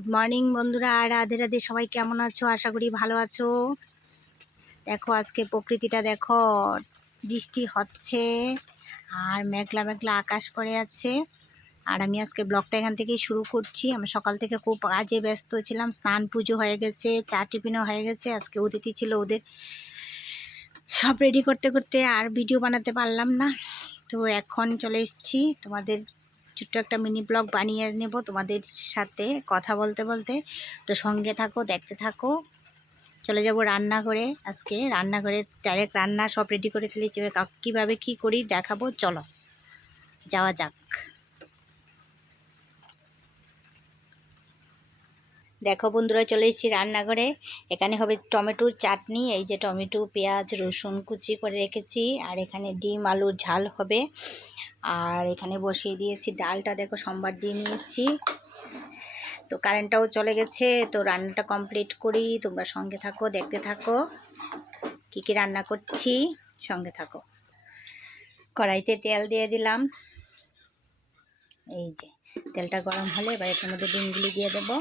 Good morning বন্ধুরা, আর রাধে রাধে, সবাই কেমন আছো? আশা করি ভালো আছো। দেখো, আজকে প্রকৃতিটা দেখো, বৃষ্টি হচ্ছে, আর মেঘলা মেঘলা আকাশ করে আছে। আর আমি আজকে ব্লগটা এখান থেকেই শুরু করছি। আমি সকাল থেকে খুব কাজে ব্যস্ত ছিলাম, স্নান পুজো হয়ে গেছে, চা টিফিনও হয়ে গেছে। আজকে অতিথি ছিল ওদের। সব রেডি করতে করতে আর ভিডিও বানাতে পারলাম না। তো এখন চলে এসেছি তোমাদের ছোট্ট একটা মিনি ব্লগ বানিয়ে নেব তোমাদের সাথে কথা বলতে বলতে। তো সঙ্গে থাকো, দেখতে থাকো। চলে যাব রান্না করে আজকে রান্না করে ডাইরেক্ট রান্না সব রেডি করে ফেলেছি। কীভাবে কী করি দেখাবো? চলো, যাওয়া যাক। দেখো বন্ধুরা, চলে এসেছি রান্নাঘরে। এখানে হবে টমেটোর চাটনি, এই যে টমেটো, পেঁয়াজ, রসুন কুচি করে রেখেছি, আর এখানে ডিম আলুর ঝাল হবে। আর এখানে বসিয়ে দিয়েছি ডালটা, দেখো সোমবার দিয়ে নিয়েছি। তো কারেন্টটাও চলে গেছে, তো রান্নাটা কমপ্লিট করি। তোমরা সঙ্গে থাকো, দেখতে থাকো, কী কী রান্না করছি, সঙ্গে থাকো। কড়াইতে তেল দিয়ে দিলাম। এই যে তেলটা গরম হলে এবার এটার মধ্যে ডিমগুলি দিয়ে দেবো।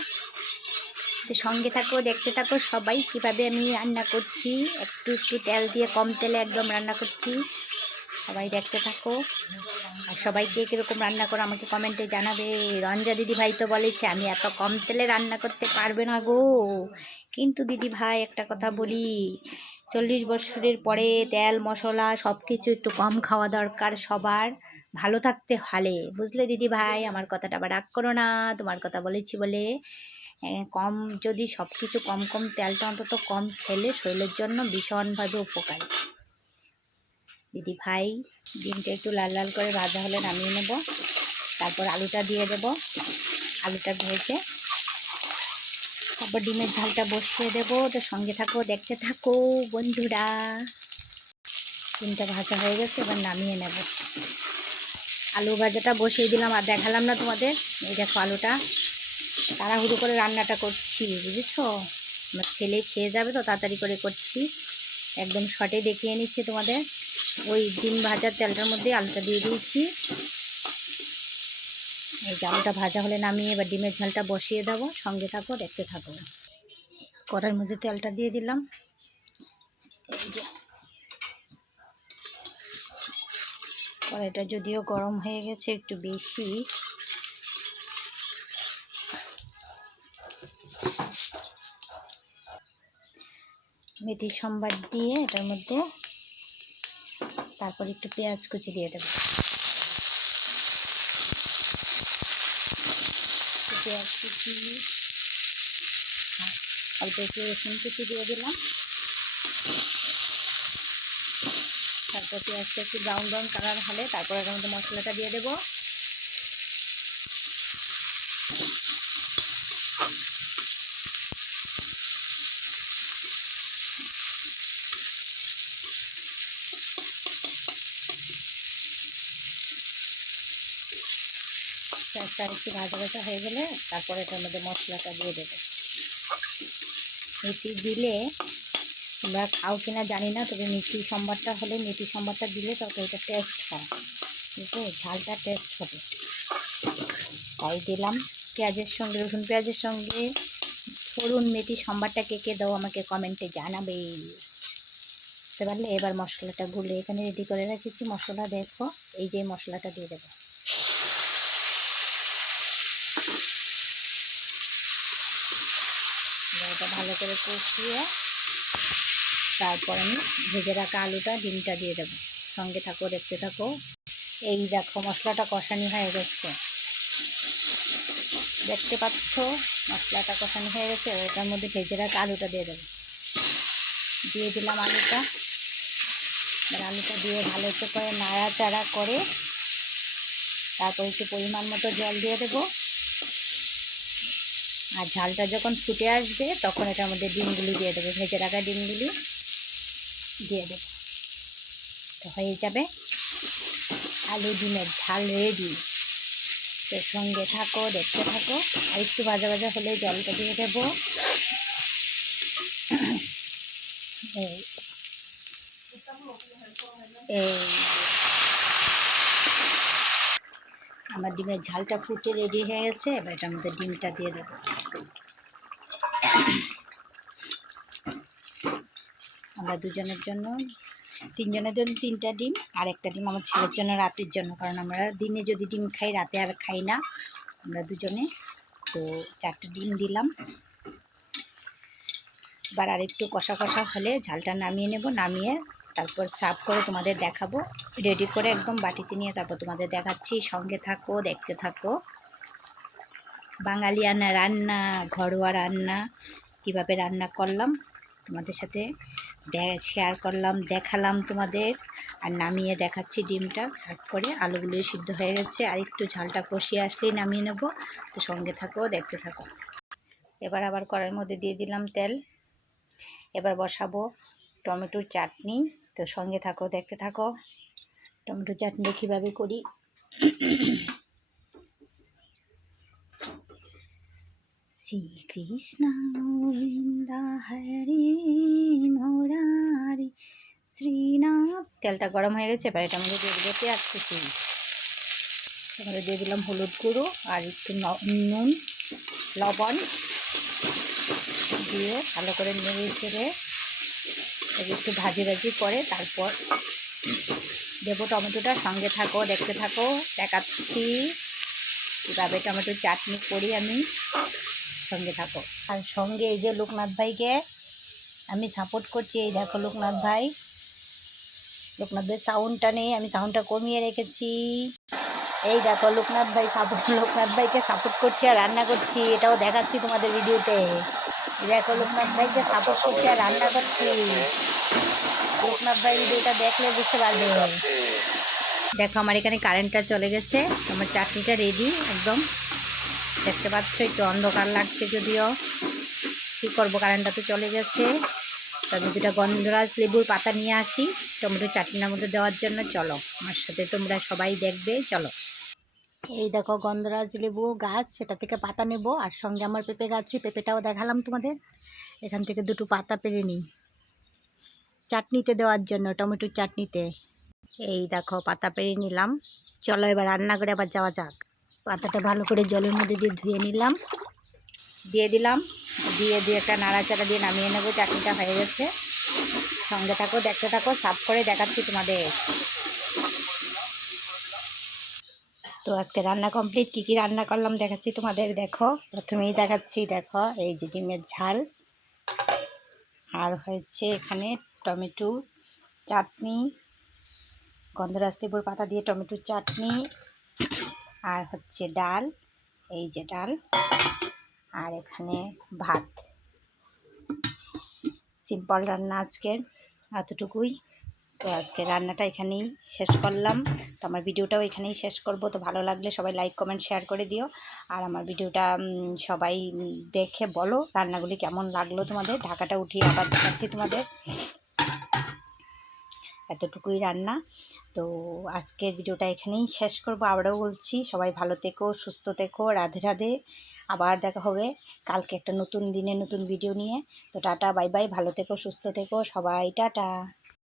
তো সঙ্গে থাকো, দেখতে থাকো সবাই কীভাবে আমি রান্না করছি। একটু একটু তেল দিয়ে কম তেলে একদম রান্না করছি। সবাই দেখতে থাকো। আর সবাইকে কীরকম রান্না করো আমাকে কমেন্টে জানাবে। রঞ্জা দিদি ভাই তো বলেছে, আমি এত কম তেলে রান্না করতে পারবে না গো। কিন্তু দিদি ভাই একটা কথা বলি, চল্লিশ বছরের পরে তেল, মশলা সব কিছু একটু কম খাওয়া দরকার সবার। ভালো থাকতে হলে। বুঝলে দিদি ভাই আমার কথাটা আবার রাগ করো না। তোমার কথা বলেছি বলে। কম, যদি সব কিছু কম কম তেলটা অন্তত কম খেলে শরীরের জন্য ভীষণভাবে উপকারী। দিদি ভাই ডিমটা একটু লাল লাল করে ভাজা হলে নামিয়ে নেব। তারপর আলুটা দিয়ে দেব। আলুটা ভেজে তারপর ডিমের ঝালটা বসিয়ে দেবো। তো সঙ্গে থাকো, দেখতে থাকো বন্ধুরা। ডিমটা ভাজা হয়ে গেছে, এবার নামিয়ে নেব। আলু ভাজাটা বসিয়ে দিলাম আর দেখালাম না তোমাদের। এই দেখো আলুটা। তাড়াহুড়ো করে রান্নাটা করছি, বুঝেছ? আমার ছেলে খেয়ে যাবে তো, তাড়াতাড়ি করে করছি। একদম শর্টে দেখিয়ে নিচ্ছি তোমাদের। ওই ডিম ভাজার তেলটার মধ্যে আলুটা দিয়ে দিয়েছি। এই আলুটা ভাজা হলে নামিয়ে এবার ডিমের ঝালটা বসিয়ে দেবো। সঙ্গে থাকো, দেখতে থাকো। কড়ার মধ্যে তেলটা দিয়ে দিলাম। কড়াইটা যদিও গরম হয়ে গেছে, একটু বেশি। মেথি সম্বাদ দিয়ে এটার মধ্যে তারপর একটু পেঁয়াজ কুচি দিয়ে দেবো। পেঁয়াজ কুচি অল্প একটু রসুন কুচি দিয়ে দিলাম। তারপর পেঁয়াজটা একটু ব্রাউন ব্রাউন কালার হলে তারপর এটার মধ্যে মশলাটা দিয়ে দেবো। পেঁয়াজটা একটু ভাজা ভাজা হয়ে গেলে তারপরে এটার মধ্যে মশলাটা দিয়ে দেবো। মেথি দিলে তোমরা খাও কিনা জানি না, তবে মেথি সম্বারটা হলে মেথি সম্বারটা দিলে তরকারিটা টেস্ট হয়। বুঝলে ঝালটা টেস্ট হবে। তাই দিলাম। পেঁয়াজের সঙ্গে, রসুন পেঁয়াজের সঙ্গে ধরুন মেথি সম্বারটা কে কে দাও আমাকে কমেন্টে জানাবে। বুঝতে পারলে? এবার মশলাটা গুলে এখানে রেডি করে রেখেছি। মশলা দেখো, এই যে মশলাটা দিয়ে দেবো এবার এটা ভালো করে কষিয়ে তারপর আমি ভেজে রাখা আলুটা ডিমটা দিয়ে দেবো। সঙ্গে থাকো, দেখতে থাকো। এই দেখো, মশলাটা কষানি হয়ে গেছে। দেখতে পাচ্ছ, মশলাটা কষানি হয়ে গেছে। ওটার মধ্যে ভেজে রাখা আলুটা দিয়ে দেবো। দিয়ে দিলাম আলুটা। এবার আলুটা দিয়ে ভালো করে নাড়াচাড়া করে তারপর একটু পরিমাণ মতো জল দিয়ে দেবো। আর ঝালটা যখন ফুটে আসবে, তখন এটার মধ্যে ডিমগুলি দিয়ে দেবো। ভেজে রাখা ডিমগুলি দিয়ে দেবো। তো হয়ে যাবে আলু ডিমের ঝাল রেডি তো সঙ্গে থাকো, দেখতে থাকো। আর একটু ভাজা ভাজা হলে জলটা দিয়ে দেবো। এই। আমার ডিমের ঝালটা ফুটে রেডি হয়ে গেছে, এবার এটার মধ্যে ডিমটা দিয়ে দেবো। আমরা দুজনের জন্য, তিনজনের জন্য তিনটা ডিম, আর একটা ডিম আমার ছেলের জন্য রাতের জন্য, কারণ আমরা দিনে যদি ডিম খাই, রাতে আর খাই না, আমরা দুজনে, তো চারটে ডিম দিলাম। এবার আর একটু কষা কষা হলে ঝালটা নামিয়ে নেব, নামিয়ে তারপর সার্ভ করে তোমাদের দেখাবো। রেডি করে একদম বাটিতে নিয়ে তারপর তোমাদের দেখাচ্ছি। সঙ্গে থাকো, দেখতে থাকো। বাঙালিয়ানা রান্না, ঘরোয়া রান্না, কীভাবে রান্না করলাম, তোমাদের সাথে শেয়ার করলাম, দেখালাম তোমাদের। আর নামিয়ে দেখাচ্ছি ডিমটা, সার্ভ করে আলুগুলো সিদ্ধ হয়ে গেছে। আর একটু ঝালটা কষিয়ে আসলেই নামিয়ে নেব। তো সঙ্গে থাকো, দেখতে থাকো। এবার আবার কড়াইয়ের মধ্যে দিয়ে দিলাম তেল। এবার বসাবো টমেটোর চাটনি। তো সঙ্গে থাকো, দেখতে থাকো। টমেটো চাটনি কীভাবে করি? শ্রীকৃষ্ণ গোবিন্দ হরে মোরারি, শ্রীনাথ। তেলটা গরম হয়ে গেছে, এবার এটার মধ্যে দিয়ে দেবো পেঁয়াজ কুচি। এবারে দিয়ে দিলাম হলুদ গুঁড়ো আর একটু নুন, লবণ। দিয়ে ভালো করে নেড়ে চেড়ে একটু ভাজি ভাজি করে তারপর দেবো টমেটোটা, সঙ্গে থাকো, দেখতে থাকো, দেখাচ্ছি। কীভাবে টমেটোর চাটনি করি আমি, সঙ্গে থাকো। আর সঙ্গে এই যে লোকনাথ ভাইকে আমি সাপোর্ট করছি, এই দেখো লোকনাথ ভাই। লোকনাথ ভাই সাউন্ডটা নেই, আমি সাউন্ডটা কমিয়ে রেখেছি। এই দেখো লোকনাথ ভাই সাপোর্ট লোকনাথ ভাইকে সাপোর্ট করছি আর রান্না করছি, এটাও দেখাচ্ছি তোমাদের ভিডিওতে দেখো লোকনাথ ভাইকে সাপোর্ট করছি আর রান্না করছি। ভাই দেখলে বুঝতে দেখো, আমার এখানে কারেন্টটা চলে গেছে। আমার চাটনিটা রেডি একদম। দেখতে পাচ্ছ, একটু অন্ধকার লাগছে যদিও। কী করব কারেন্টটা তো চলে গেছে। তবে দুটা গন্ধরাজ লেবুর পাতা নিয়ে আসি। টমেটো চাটনির মধ্যে দেওয়ার জন্য চলো। আমার সাথে তোমরা সবাই দেখবে, চলো। এই দেখো, গন্ধরাজ লেবু গাছ, সেটা থেকে পাতা নেব। আর সঙ্গে আমার পেঁপে গাছ পেঁপেটাও দেখালাম তোমাদের। এখান থেকে দুটো পাতা পেরে নিই। চাটনিতে দেওয়ার জন্য, টমেটোর চাটনিতে। এই দেখো, পাতা পেরে নিলাম। চলো এবার রান্না করে আবার যাওয়া যাক। পাতাটা ভালো করে জলের মধ্যে দিয়ে ধুয়ে নিলাম। দিয়ে দিলাম। দিয়ে দিয়ে একটা নাড়াচাড়া দিয়ে নামিয়ে নেব। চাটনিটা হয়ে গেছে। সঙ্গে থাকো, দেখতে থাকো, সাফ করে দেখাচ্ছি তোমাদের। তো আজকে রান্না কমপ্লিট। কী কী রান্না করলাম দেখাচ্ছি তোমাদের। দেখো, প্রথমেই দেখাচ্ছি, দেখো, এই যে ডিমের ঝাল। আর হয়েছে এখানে টমেটো চাটনি, গন্ধরাজ লেবুর পাতা দিয়ে টমেটোর চাটনি, আর হচ্ছে ডাল, এই যে ডাল, আর এখানে ভাত। সিম্পল রান্না আজকের, এতটুকুই। তো আজকে রান্নাটা এখানেই শেষ করলাম। তো আমার ভিডিওটাও এখানেই শেষ করব। তো ভালো লাগলে সবাই লাইক কমেন্ট শেয়ার করে দিও। আর আমার ভিডিওটা সবাই দেখে বলো রান্নাগুলি কেমন লাগল তোমাদের। ঢাকাটা উঠিয়ে আবার দেখাচ্ছি তোমাদের। এতটুকুই রান্না। তো আজকের ভিডিওটা এখানেই শেষ করব। আবারও বলছি, সবাই ভালো থেকো, সুস্থ থেকো, রাধে রাধে। আবার দেখা হবে কালকে একটা নতুন দিনে নতুন ভিডিও নিয়ে। তো টাটা, বাই বাই, ভালো থেকো, সুস্থ থেকো, সবাই, টাটা।